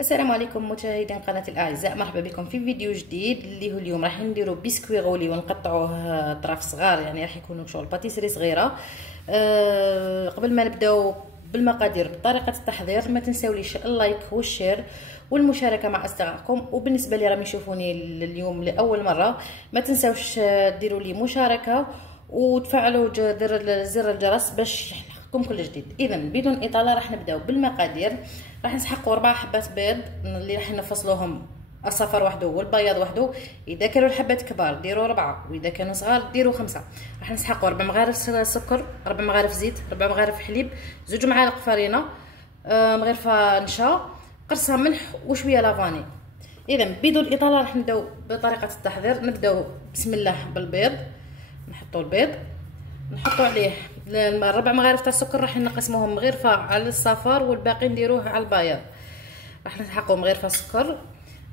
السلام عليكم مشاهدين قناة الأعزاء، مرحبا بكم في فيديو جديد اللي هو اليوم راح نديرو بسكوي غولي ونقطعوه طراف صغار، يعني راح يكونوا شغل باتيسري صغيرة. قبل ما نبداو بالمقادير بطريقة التحضير ما تنساوليش اللايك والشير والمشاركة مع أصدقائكم، وبالنسبة لي راهم يشوفوني اليوم لأول مرة ما تنساوش ديروا لي مشاركة وتفعلوا زر الجرس باش يحلقكم كل جديد. اذا بدون اطاله راح نبداو بالمقادير. راح نسحقوا 4 حبات بيض اللي راح نفصلوهم الصفر وحده والبياض وحده. اذا كانوا الحبات كبار ديروا 4، واذا كانوا صغار ديروا 5. راح نسحقوا 4 مغارف سكر، 4 مغارف زيت، 4 مغارف حليب، 2 معالق فرينه، مغرفه نشا، قرصه ملح وشويه لافاني. اذا بدون اطاله راح نبداو بطريقه التحضير. نبداو بسم الله بالبيض. نحطوا البيض، نحطوا عليه 4 مغارف تاع السكر، راح نقسموهم مغرفه على الصفار والباقي نديروه على البياض. راح نسحقوا مغرفه سكر،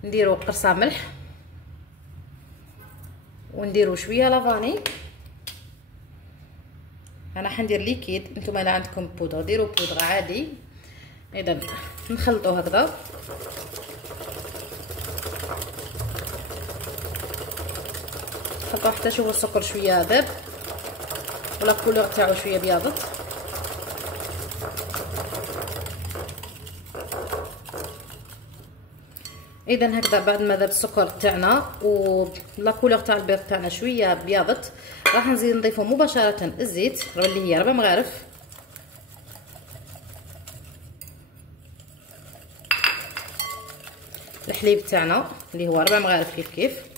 نديروا قرصه ملح، ونديروا شويه لافاني. انا حندير ليكيد، نتوما الا عندكم بودره ديروا بودره عادي. اذا نخلطوا هكذا. نخلطوا حتى شوفوا السكر شويه ذاب ولا الكولور تاعو شويه بياضت. اذا هكذا بعد ما ذاب السكر تاعنا ولا كولور تاع البيض تاعنا شويه بياضت، راح نزيد نضيفو مباشره الزيت اللي هي 4 مغارف، الحليب تاعنا اللي هو 4 مغارف كيف كيف،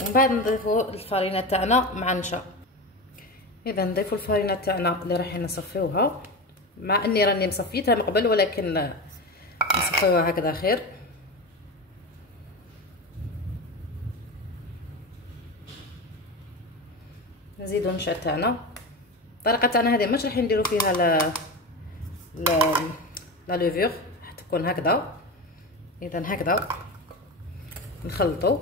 ومن بعد نضيفوا الفرينه تاعنا مع النشا. اذا نضيفوا الفرينه تاعنا اللي راح نصفيوها، مع اني راني مصفيتها من قبل ولكن نصفيوها هكذا خير. نزيدوا النشا تاعنا. الطريقه تاعنا هذه مش راح نديروا فيها لا لوفور، راح تكون هكذا. اذا هكذا نخلطوا.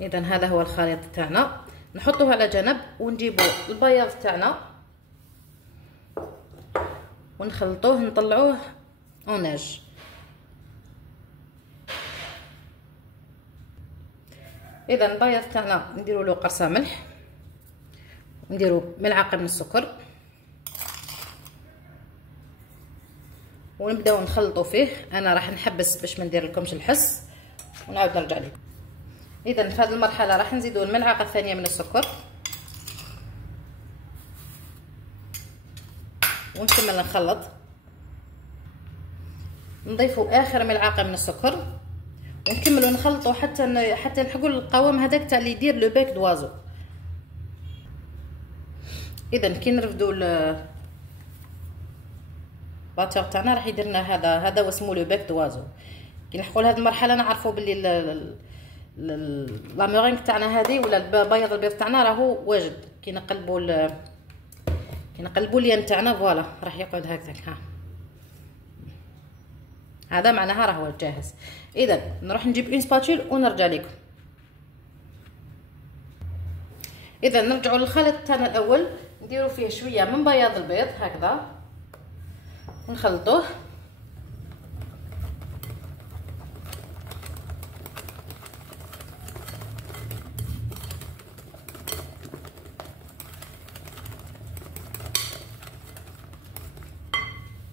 اذا هذا هو الخليط تاعنا، نحطوه على جنب ونجيبوا البياض تاعنا ونخلطوه نطلعوه اوناج. اذا البياض تاعنا نديروا له قرصه ملح، نديروا ملعقه من السكر، ونبداو نخلطوا فيه. انا راح نحبس باش ما ندير لكمش الحس ونعاود نرجع لكم. اذا في هذه المرحله راح نزيدوا الملعقه الثانيه من السكر ونكمل نخلط. نضيفوا اخر ملعقه من السكر ونكملوا نخلطوا حتى نحقوا القوام هذاك تاع اللي يدير لو باك دوازو. اذا كي نرفدوا الباتور تاعنا راح يدير لنا هذا واسمو لو باك دوازو. كي نحقوا لهذه المرحله نعرفوا باللي لا مورينغ تاعنا هذه ولا بياض البيض تاعنا راهو واجد. كي نقلبوا اليم تاعنا فوالا راح يقعد هكذا. هذا معناها راهو جاهز. اذا نروح نجيب اون سباتول ونرجع لكم. اذا نرجعوا للخليط تاعنا الاول، نديروا فيه شويه من بياض البيض هكذا ونخلطوه.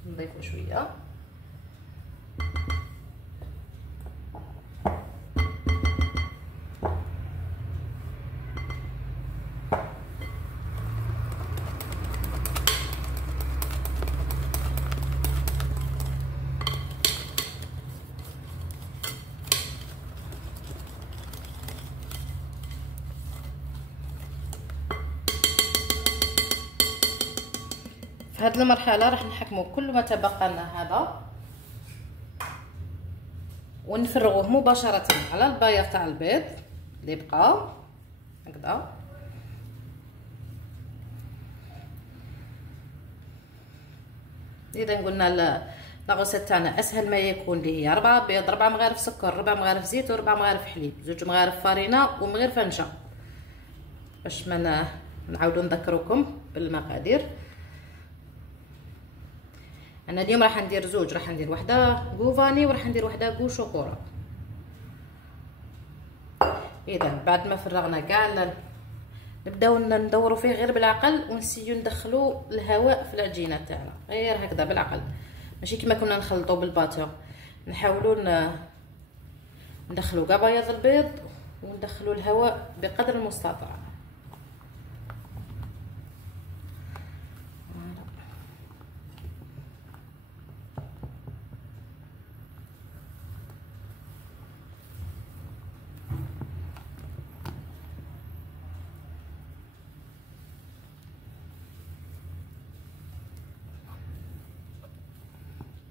نضيفوا شويه في هذه المرحله راح نحكموا كل ما تبقى لنا هذا ونفرغوه مباشره على البايض تاع البيض اللي بقى هكذا. اذا قلنا لاغوسيت تاعنا اسهل ما يكون، اللي هي 4 بيض، 4 مغارف سكر، 4 مغارف زيت، و4 مغارف حليب، 2 مغارف فارينه ومغرفه نشا، باش ما نعاودو نذكروكم بالمقادير. انا اليوم راح ندير زوج، راح ندير وحده غوفاني وراح ندير وحده غو شوكولا. اذا بعد ما فرغنا كاع نبداو ندوروا فيه غير بالعقل، ونسيو ندخلوا الهواء في العجينه تاعنا غير هكذا بالعقل، ماشي كما كنا نخلطوا بالباتور. نحاولوا ندخلوا كاع بياض البيض وندخلوا الهواء بقدر المستطاع.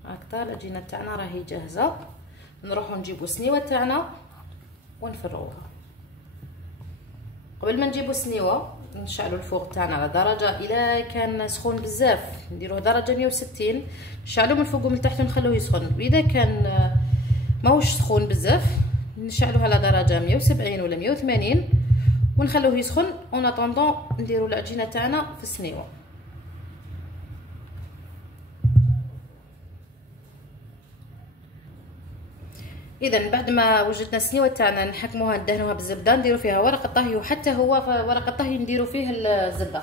هكذا العجينه تاعنا راهي جاهزه. نروحوا نجيبوا سنيوه تاعنا ونفرغوها. قبل ما نجيبوا سنيوه نشعلوا الفوق تاعنا على درجه، الا كان سخون بزاف نديروه درجه 160، نشعلوا من الفوق ومن تحت ونخلوه يسخن. واذا كان ماهوش سخون بزاف نشعلوه على درجه 170 ولا 180 ونخلوه يسخن. اون اتوندون نديروا العجينه تاعنا في السنيوه. اذا بعد ما وجدنا السنيوه تاعنا نحكموها ندهنوها بالزبده، نديروا فيها ورق الطهي، وحتى هو ورق الطهي نديروا فيه الزبده.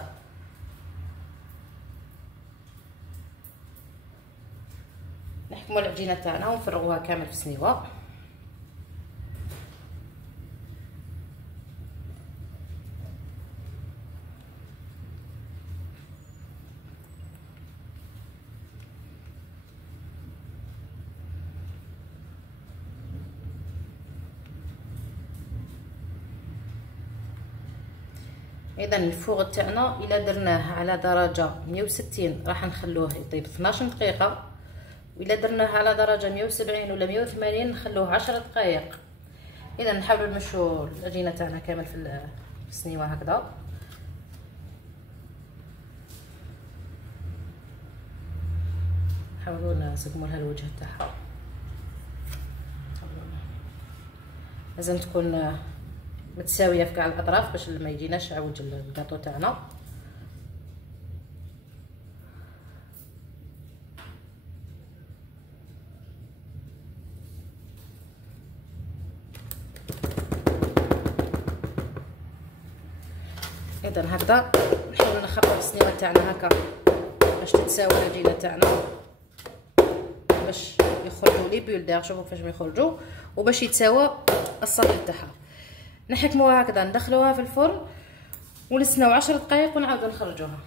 نحكموا العجينه تاعنا ونفرغوها كامل في السنيوه. اذا الفوغ تاعنا الا درناه على درجه 160 راح نخلوه يطيب 12 دقيقه، والا درناه على درجه 170 ولا 180 نخلوه 10 دقائق. اذا نحاولوا نمشوا العجينه تاعنا كامل في السنيوه هكذا. نحاولوا نسقموا لها الوجه تاعها. لازم تكون متساويه في كاع الاطراف باش ما يجيناش عوج الكاطو تاعنا. اذا هكذا نحاولوا نخبطوا السنيوه تاعنا هكا باش تتساوى العجينه تاعنا، باش يخرجوا لي بولدير. شوفوا كيفاش يخرجوا وباش يتساوى السطح تاعها. نحكموها هكذا ندخلوها في الفرن ونستناو 10 دقائق ونعاودو نخرجوها.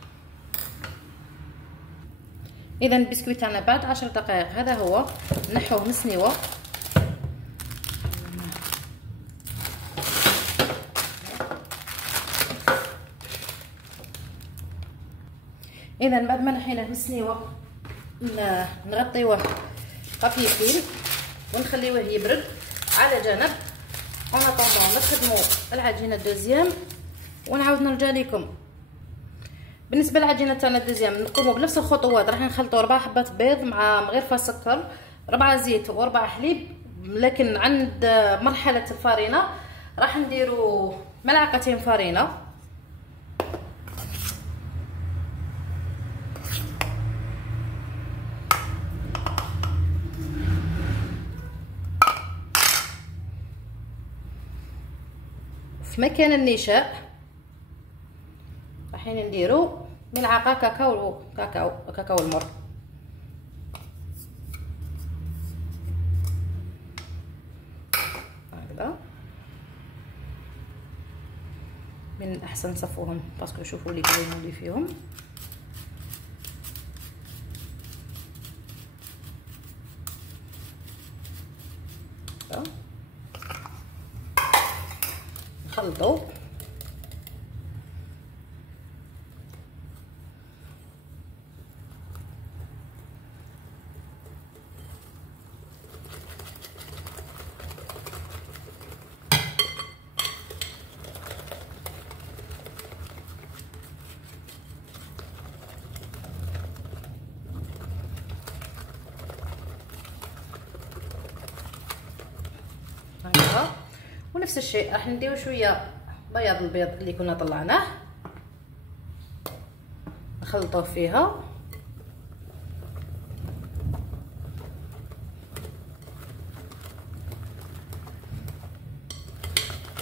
اذا البسكويت تاعنا بعد 10 دقائق هذا هو، نحوه من السنيوه. اذا بعد ما نحيناه من السنيوه نغطيوه بابي فيل ونخليوه يبرد على جنب. اون اتوندون نخدموا العجينه الدوزيام ونعاود نرجع لكم. بالنسبه للعجينه تاعنا الدوزيام نقوموا بنفس الخطوات. راح نخلطوا 4 حبات بيض مع مغرفه سكر، 4 زيت و4 حليب، لكن عند مرحله الفارينه راح نديروا ملعقتين فارينه، في مكان النشاء رايحين نديرو ملعقه كاكاو المر. هكذا من الاحسن نصفوهم باسكو شوفوا لي كاينين اللي فيهم. نخلطوا هكذا. ونفس الشيء راح نديرو شويه بياض البيض اللي كنا طلعناه، نخلطوه فيها.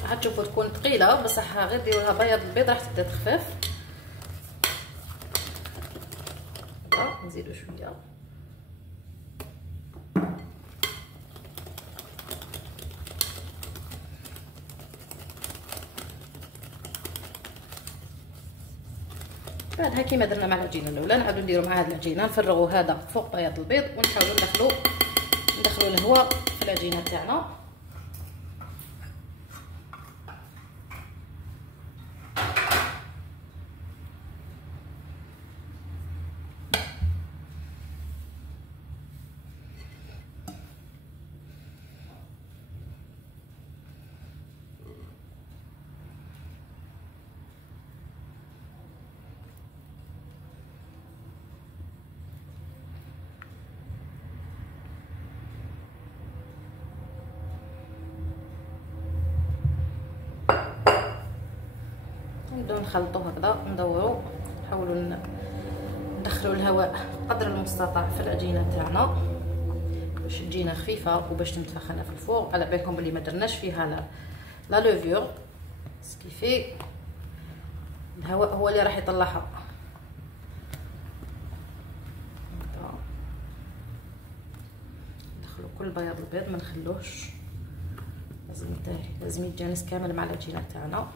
راح تشوفوا تكون ثقيله، بصح غير ديروا لها بياض البيض راح تبدا تخفف. نزيدو شويه. بعدها كيما درنا مع العجينه الاولى نعاودو نديرو مع هاد العجينه، نفرغو هذا فوق بياض البيض ونحاولو ندخلو الهواء في العجينه تاعنا. نبداو نخلطو هكذا، ندورو، نحاولوا ندخلوا الهواء قدر المستطاع في العجينه تاعنا باش تجينا خفيفه وباش تنتفخنا في الفور. على بالكم بلي ما درناش فيها لا لوفيور، سكيفي الهواء هو اللي راح يطلعها. ندخلوا كل بياض البيض ما نخلوش، لازم يتجانس كامل مع العجينه تاعنا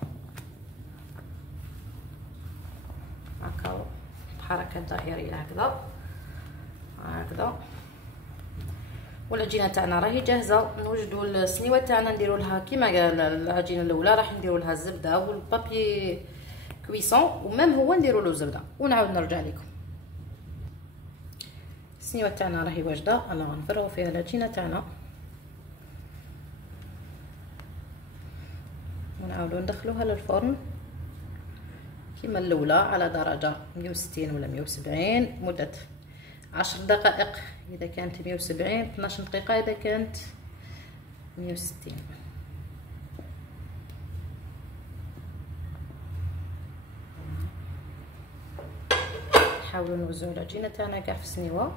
هكا بحركه دائريه هكذا هكذا. والعجينه تاعنا راهي جاهزه. نوجدوا السنيوه تاعنا نديروا لها كيما قال العجينه الاولى، راح نديروا لها الزبده والبابي كويسون ومام هو نديروا له زبده ونعاود نرجع لكم. السنيوه تاعنا راهي واجده، يلا غنفرغوا فيها العجينه تاعنا ونعاودوا ندخلوها للفرن كيما الاولى على درجه 160 ولا 170 مده 10 دقائق اذا كانت 170، 12 دقيقه اذا كانت 160. نحاولوا نوزعوا العجينه تاعنا كاع في السنيوه.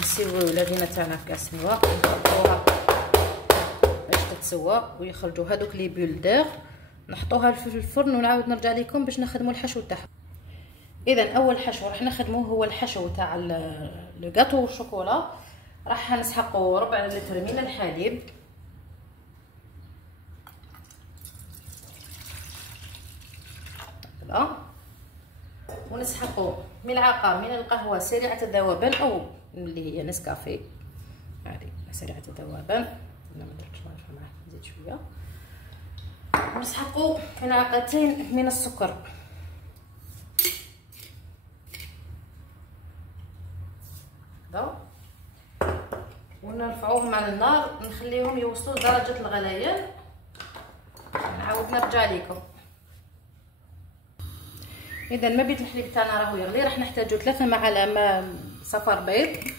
نسيو العجينه تاعنا في كاع السنيوه، نحطوها باش تتسوى ويخرجوا هذوك لي بول دير، نحطوها في الفرن ونعاود نرجع لكم باش نخدموا الحشو تاعها. اذا اول حشو راح نخدموه هو الحشو تاع لو غاتو الشوكولا. راح نسحقوا ربع لتر من الحليب، هكذا، ونسحقوا ملعقه من القهوه سريعه الذوبان او اللي هي نسكافيه، هذه سريعه الذوبان. انا ما درتش معاه، نزيد شويه. ونسحقوا ملعقتين من السكر، هذا، ونرفعوهم على النار نخليهم يوصلوا لدرجه الغليان. نعاود نرجع لكم. اذا ما بيت الحليب تاعنا راهو يغلي، راح نحتاجو 3 معالق صفر بيض،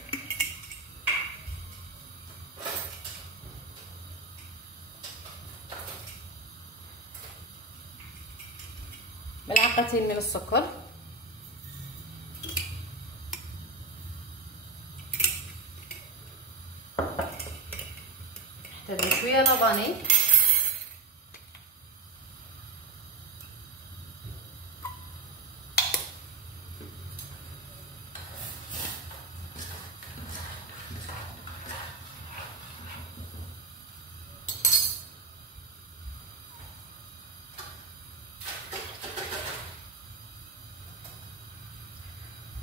ملعقتين من السكر، نحتاجو شويه لافاني،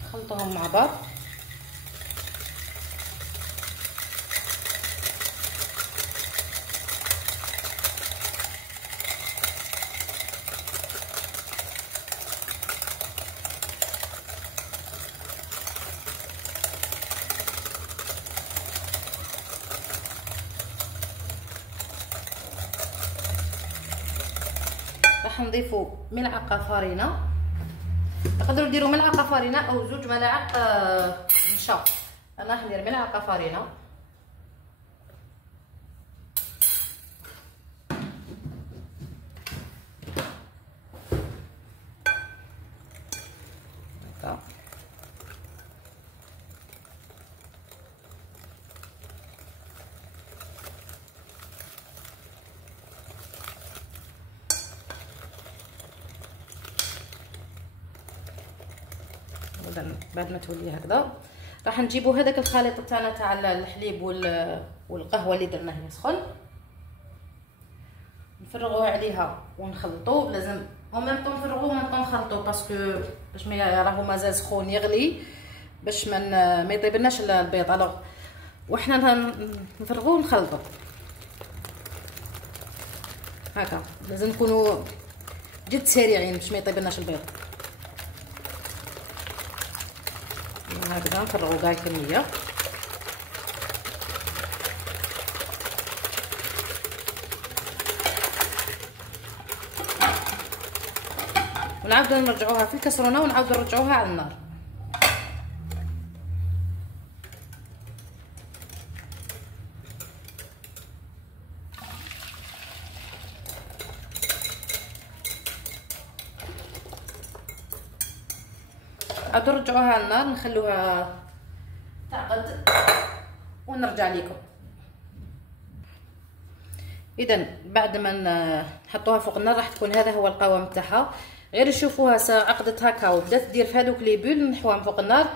نخلطهم مع بعض. راح نضيفوا ملعقه فرينه، تقدروا ديروا ملعقه فرينه او 2 ملاعق نشا. انا راح ندير ملعقه فرينه. هكا بعد ما تولي هكذا راح نجيبوا هذاك الخليط تاعنا تاع الحليب والقهوه اللي درناه يسخن، نفرغوه عليها ونخلطوه. لازم او ميم طون نفرغوه وميم طون نخلطوه باسكو باش ما راهو مازال سخون يغلي، باش ما يطيبلناش البيض. الوغ وحنا نفرغوه ونخلطوه هكا. لازم نكونوا جد سريعين باش ما يطيبلناش البيض. هكذا نفرغوا كاع الكميه. ونعاودو نرجعوها في الكسرونه ونعاودو نرجعوها على النار. نعاودو نرجعوها على النار نخلوها تعقد ونرجع لكم. اذا بعد ما نحطوها فوق النار راح تكون هذا هو القوام تاعها. غير تشوفوها عقدت هكا وبدات تدير في هذوك لي بول، نحوها من فوق النار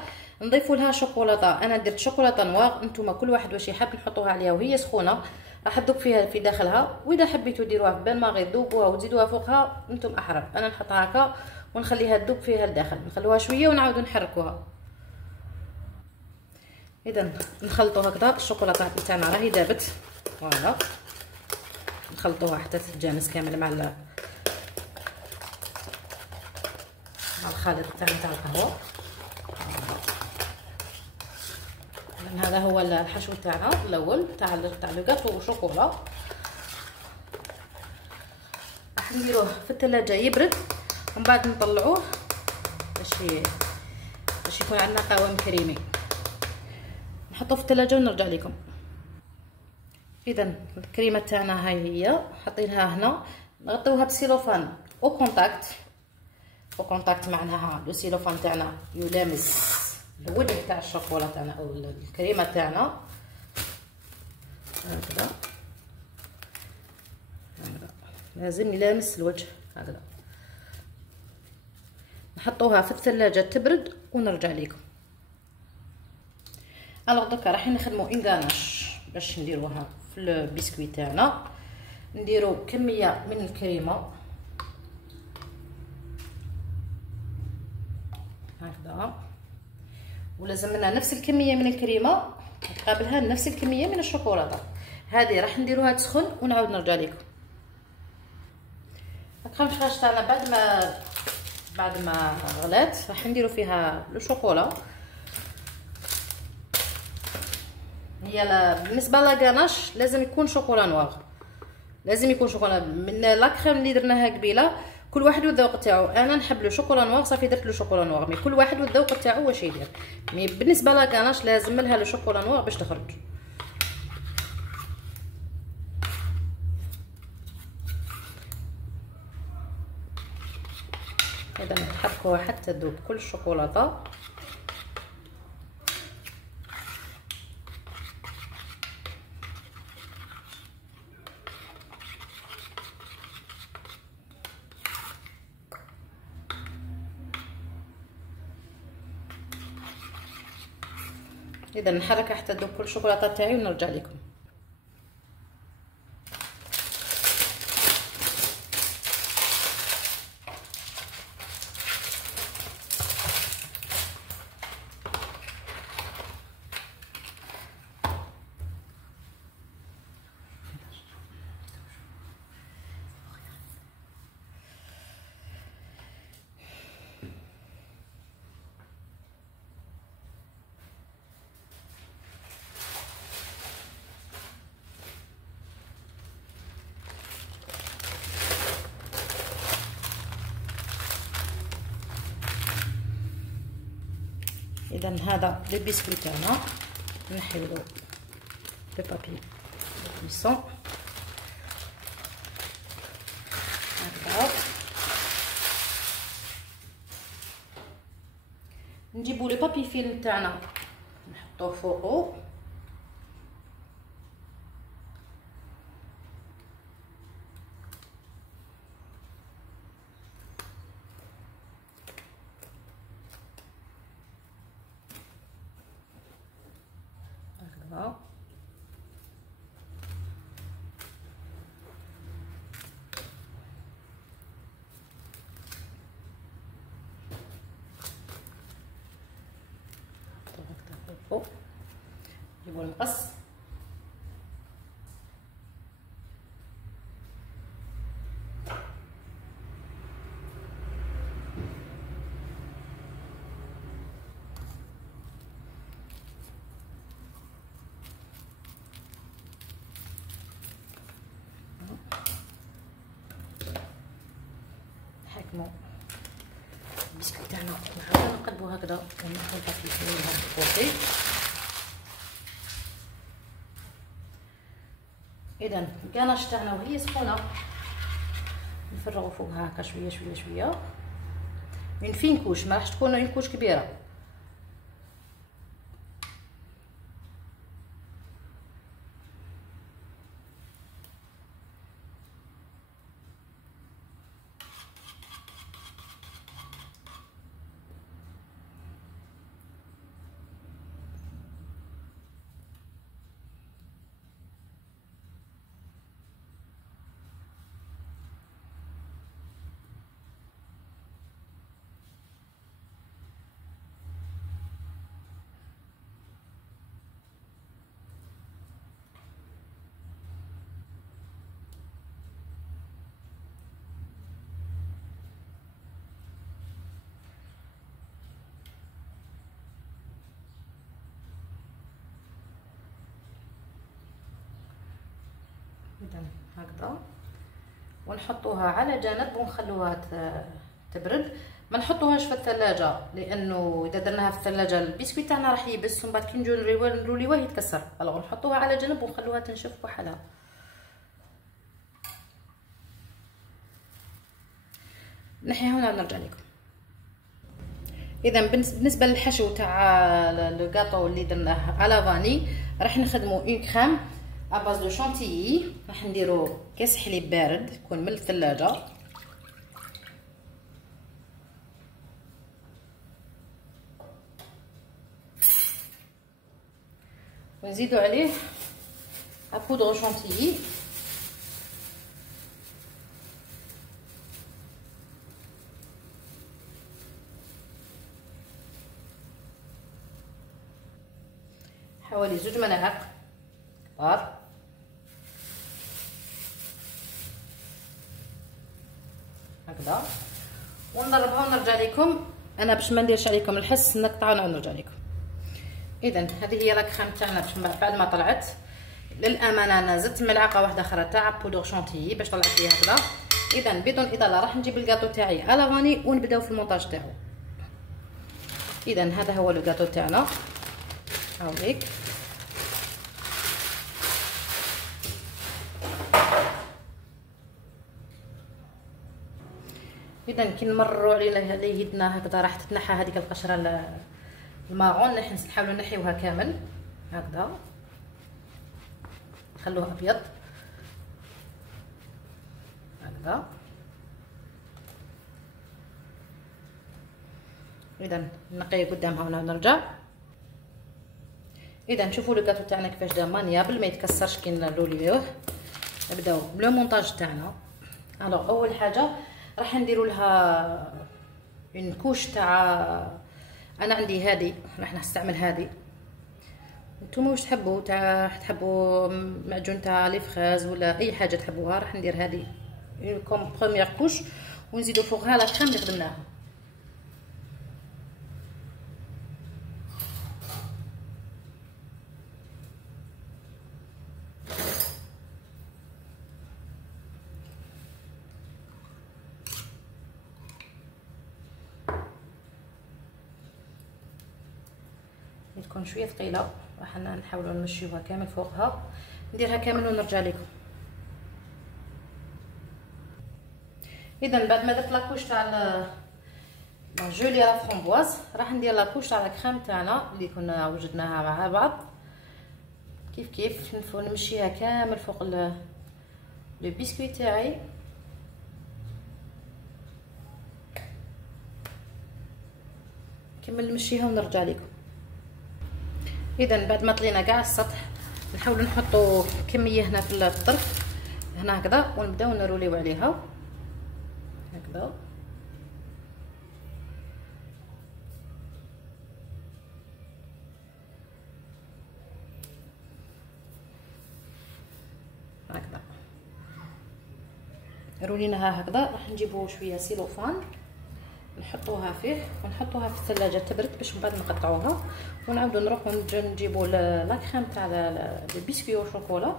نضيفوا لها شوكولاته. انا درت شوكولاته نوار، نتوما كل واحد واش يحب نحطوها عليها وهي سخونه راح تذوب فيها في داخلها. واذا حبيتوا ديروها في بال ما غير تذوبوها وتزيدوها فوقها انتم احرار. انا نحطها هكا ونخليها تذوب فيها لداخل، نخلوها شويه ونعاودو نحركوها. اذا نخلطوا هكذا الشوكولاته تاعنا راهي دابت، فوالا نخلطوها حتى تتجانس كامل مع الخليط تاعنا تاع القهوه. هذا هو الحشو تاعنا الاول تاع لو غاتو شوكولا. راح نديروه في الثلاجه يبرد ومن بعد نطلعوه باش يكون عندنا قوام كريمي. نحطوه في الثلاجه ونرجع لكم. اذا الكريمه تاعنا هاي هي حاطينها هنا، نغطيوها بسيلوفان او كونتاكت. او كونتاكت معناها لو سيلوفان تاعنا يلامس الوجه تاع الشوكولا تاعنا او الكريمه تاعنا هكذا. لازم يلامس الوجه هكذا. نحطوها في الثلاجه تبرد ونرجع لكم. الوغ دوكا راح نخدموا ان غاناش باش نديروها في البسكويت تاعنا. نديرو كميه من الكريمه هكذا، ولازم لنا نفس الكميه من الكريمه تقابلها نفس الكميه من الشوكولاته. هذه راح نديروها تسخن ونعاود نرجع لكم. الكريمه تاعنا بعد ما غلات راح نديرو فيها لو شوكولا. هي بالنسبه لاكاناش لازم يكون شوكولا نوار، لازم يكون شوكولا من لا كريم اللي درناها قبيله. كل واحد والذوق تاعو. انا نحب لو شوكولا نوار صافي درت له شوكولا نوار، مي كل واحد والذوق تاعو واش يدير. مي بالنسبه لاكاناش لازم لها لو شوكولا نوار باش تخرج. اذا نحركوها حتى تذوب كل الشوكولاته. اذا نحركها حتى تذوب كل الشوكولاته تاعي ونرجع لكم. اذا هذا لي بسكويت تاعنا نحيو له لو بابي كويسون هكذا. نجيبو لي بابي فيلم تاعنا نحطوه فوقو هكذا. نجيبو المقص نحكمو البسكويت تاعنا نعاودو نقلبو هكذا ونحطو البابي فيلم هاد الكوطي. اذا الكناش تاعنا وهي سخونه نفرغوا فوقها هكا شويه شويه شويه من فين كوش، ما راحش تكون اون كوش كبيره. اذا هكذا ونحطوها على جنب ونخلوها تبرد. ما نحطوهاش في الثلاجه لانه اذا درناها في الثلاجه البسكويت تاعنا راح يبس ومن بعد كي نجيو نروليوه يتكسر. الوغ نحطوها على جنب ونخلوها تنشف وحدها. نحيها ونعاود نرجع لكم. اذا بالنسبه للحشو تاع لو غاطو اللي درناه على فاني راح نخدمو اون كريم اباز دو شونتيي. راح نديرو كاس حليب بارد يكون من الثلاجه ونزيدو عليه بودر شونتيي حوالي 2 ملاعق كبار. هكذا ونضربها ونرجع لكم. انا باش ما نديرش عليكم الحس نقطعها ونعاود نرجع لكم. اذا هذه هي لاكريم تاعنا باش بعد ما طلعت. للامانه انا زدت ملعقه واحده اخرى تاع بودر شونتيي باش طلعت لي هكذا. اذا بدون اطاله راح نجيب الكاطو تاعي على فاني ونبداو في المونتاج تاعو. اذا هذا هو الكاطو تاعنا هاوليك. اذا كي نمروا على يدنا هكذا راح تتنحى هذيك القشره الماغون. نحاولوا نحيوها كامل هكذا نخلوه ابيض هكذا. اذا نقيه قدامها ونرجع. اذا نشوفوا لو كاتو تاعنا كيفاش دا مانيابل ما يتكسرش كي نروليوه. نبداو بلو مونتاج تاعنا. الوغ اول حاجه راح نديروا لها اون كوش تاع، انا عندي هذه راح نستعمل هذه. نتوما واش تحبوا تحبوا معجون تاع لي فريز ولا اي حاجه تحبوها. راح ندير هذه كوم بروميير كوش ونزيدوا فوقها لا كريم اللي خدمناها. تكون شويه ثقيله، راح نحاولوا نمشيوها كامل فوقها، نديرها كامل ونرجع لكم. اذا بعد ما درت لاكوش تاع جولي لا فramboise، راح ندير لاكوش تاع الكريم تاعنا اللي كنا وجدناها مع بعض. كيف نمشيها كامل فوق لو بسكوي تاعي. نكمل نمشيها ونرجع لكم. اذا بعد ما طلينا كاع السطح، نحاولوا نحطوا كميه هنا في الطرف هنا هكذا، ونبداو نروليو عليها هكذا. هكذا روليناها هكذا. راح نجيبوا شويه سيلوفان نحطوها فيه ونحطوها في الثلاجه تبرد باش من بعد نقطعوها، ونعاودوا نروحوا نجيبوا لا كريم تاع البسكوي والشوكولا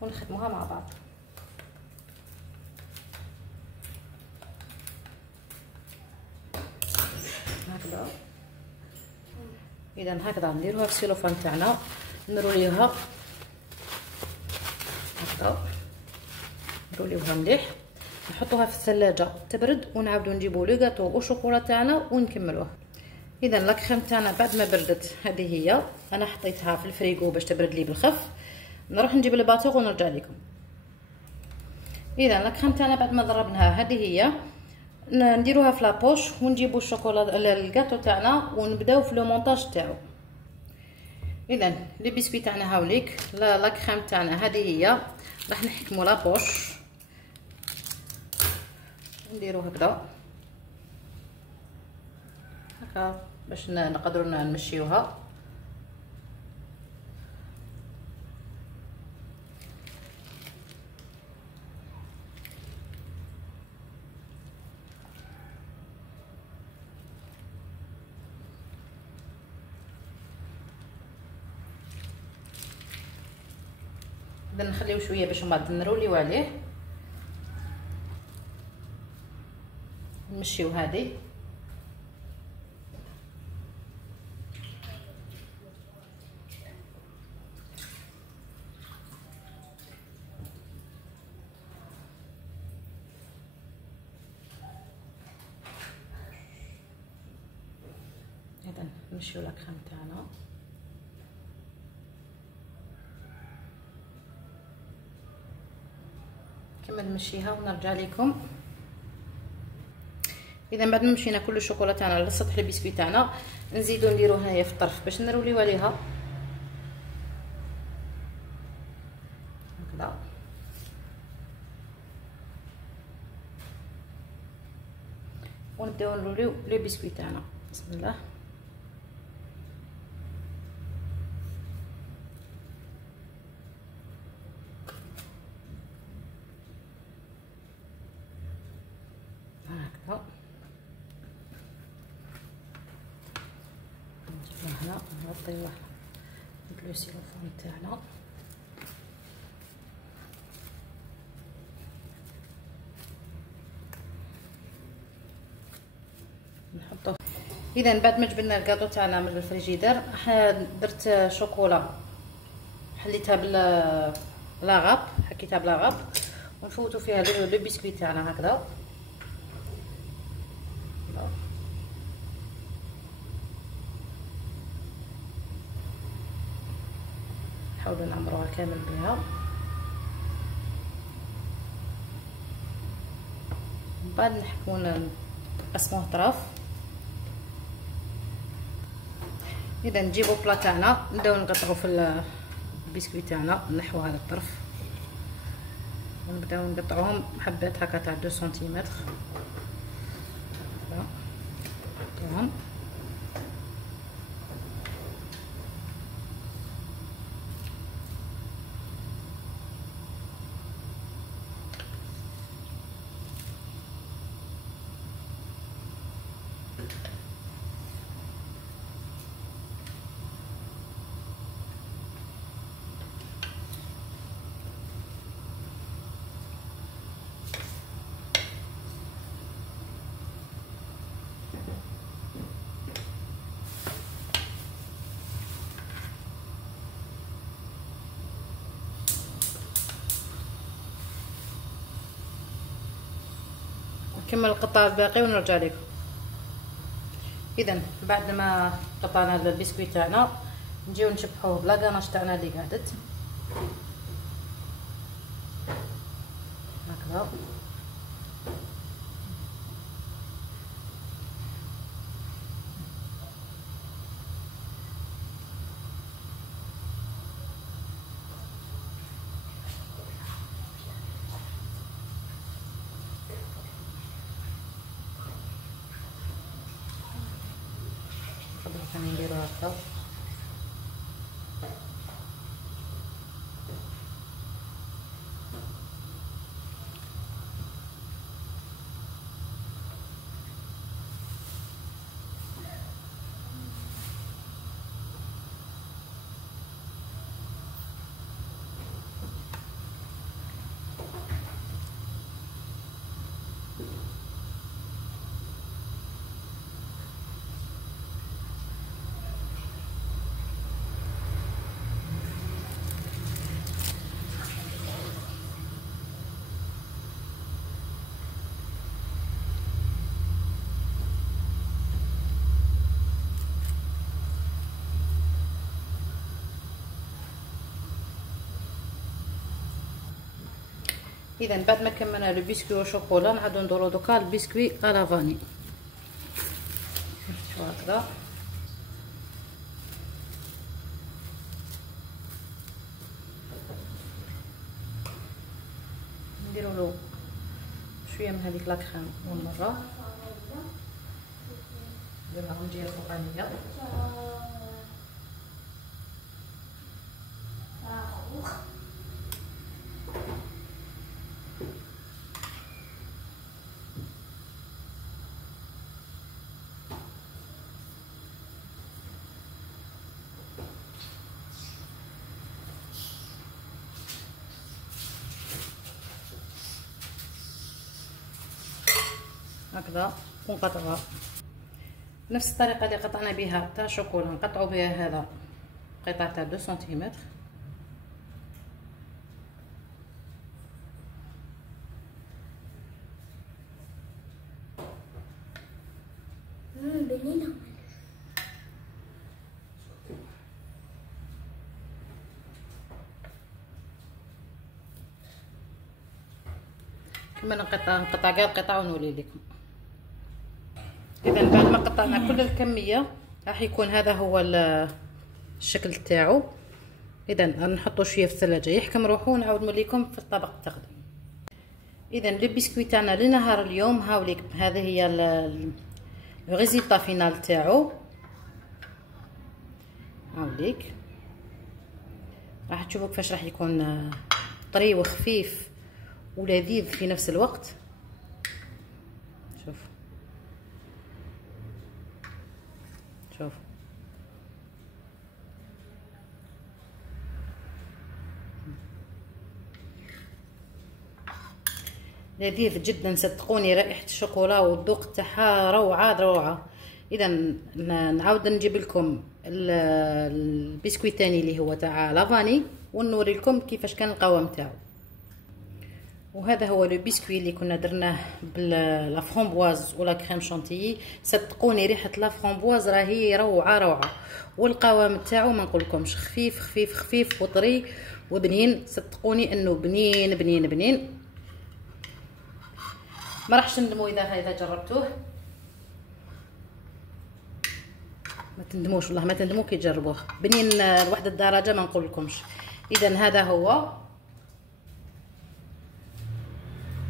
ونخدموها مع بعض هكذا. اذا هكذا نديروها في السيلوفان تاعنا، نروليوها هكذا، نروليوها مليح، نحطوها في الثلاجه تبرد، ونعاودوا نجيبوا لو غاتو والشوكولا تاعنا ونكملوها. اذا لا كريم تاعنا بعد ما بردت، هذه هي انا حطيتها في الفريغو باش تبرد لي بالخف. نروح نجيب الباتور ونرجع لكم. اذا لا كريم تاعنا بعد ما ضربناها، هذه هي نديروها في لابوش، ونجيبوا الشوكولا الغاتو تاعنا ونبداو في لو مونتاج تاعو. اذا لي بسكوي تاعنا هاوليك، لا كريم تاعنا هذه هي. راح نحكموا لابوش، نديرو هكذا باش نقدروا نمشيوها. بدنا نخليو شويه باش من بعد نروليو عليه، نمشيو هذه اذا نمشيو لا كريم تاعنا. كمل نمشيها ونرجع لكم. اذا بعد ما مشينا كل الشوكولا تاعنا على سطح البسكوي تاعنا، نزيدو نديرو هنايا في الطرف باش نروليو عليها هكذا. ونبداو نروليو لي بسكوي تاعنا. بسم الله. هكذا نجيبها هنا نغطيوه بلو سيلوفون تاعنا. نحطوه. اذا بعد ما جبنا الكاطو تاعنا من الفريجيدير، درت شوكولا حليتها لاغاب، حكيتها بلاغاب، ونفوتوا فيها لو بسكوي تاعنا هكذا. نحاولوا نعمروها كامل بها. من بعد نحكموا نقسموه طرف. اذا نجيبوا بلا تاعنا، نبداو نقطعوا في البسكوي تاعنا نحو هذا الطرف، ونبداو نقطعوهم حبات هكا تاع 2 سنتيمتر هكا. نحطوهم نكمل القطع الباقي ونرجع لكم. اذا بعد ما قطعنا البسكويت تاعنا نجيو نشبحوه بلا كاناش تاعنا اللي قعدت هكذا. خلينا نديرو هكا. اذا بعد ما كملنا لو بسكوي وشوكولا نعاودو نديرو دوكا البسكوي على فاني. نفتحو هكذا نديرو له شويه من هذيك لاكريم اول مره نديرها من الجهه الفوقانيه. هكذا ونقطعها نفس الطريقه اللي قطعنا بها تاع الشوكولا نقطعوا بها هذا قطعه تاع 2 سنتيمتر. كما نقطع كاع القطع ونولي لكم. اذا بعد ما قطعنا كل الكميه راح يكون هذا هو الشكل تاعو. اذا نحطو شويه في الثلاجه يحكم روحو ونعاود نوليكم في الطبق التقديم. اذا لي بسكويت تاعنا لنهار اليوم هاوليك هذه هي لو ريزولطا فينال تاعو. هاوليك راح تشوفوا كيفاش راح يكون طري وخفيف ولذيذ في نفس الوقت. شوف لذيذ جدا صدقوني. رائحه الشوكولا والذوق تاعها روعه روعه. اذا نعاود نجيب لكم البسكويت الثاني اللي هو تاع لافاني ونوري لكم كيفاش كان القوام تاعو. وهذا هو لو بسكوي اللي كنا درناه بلا فرامبواز ولا كريم شانتيي. صدقوني ريحه لا فرامبواز راهي روعه روعه، والقوام تاعو ما نقولكمش خفيف خفيف خفيف وطري وبنين. صدقوني انه بنين بنين بنين. ما راحش تندموا اذا جربتوه. ما تندموش والله ما تندموا كي تجربوه. بنين لواحد الدرجه ما نقولكمش. اذا هذا هو،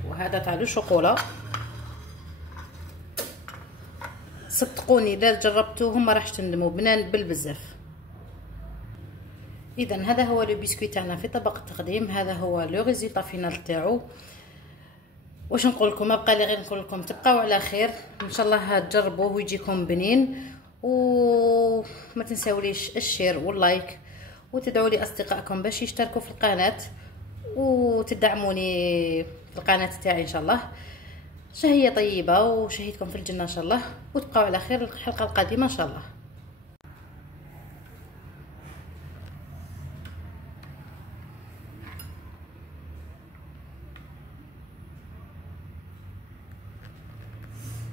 وهذا تاع لو شوكولا. صدقوني اذا جربتوهم ما راحش تندموا، بنان بالبزاف. اذا هذا هو لو بسكويت تاعنا في طبق التقديم. هذا هو لو ريزولطا فينال تاعو. واش نقول لكم؟ ما بقى لي غير نقول لكم تبقاو على خير ان شاء الله تجربوه ويجيكم بنين. وما تنساوليش الشير واللايك، وتدعوا لي اصدقائكم باش يشتركوا في القناه وتدعموني في القناه تاعي ان شاء الله. شهيه طيبه وشهيتكم في الجنه ان شاء الله، وتبقاو على خير. الحلقه القادمه ان شاء الله.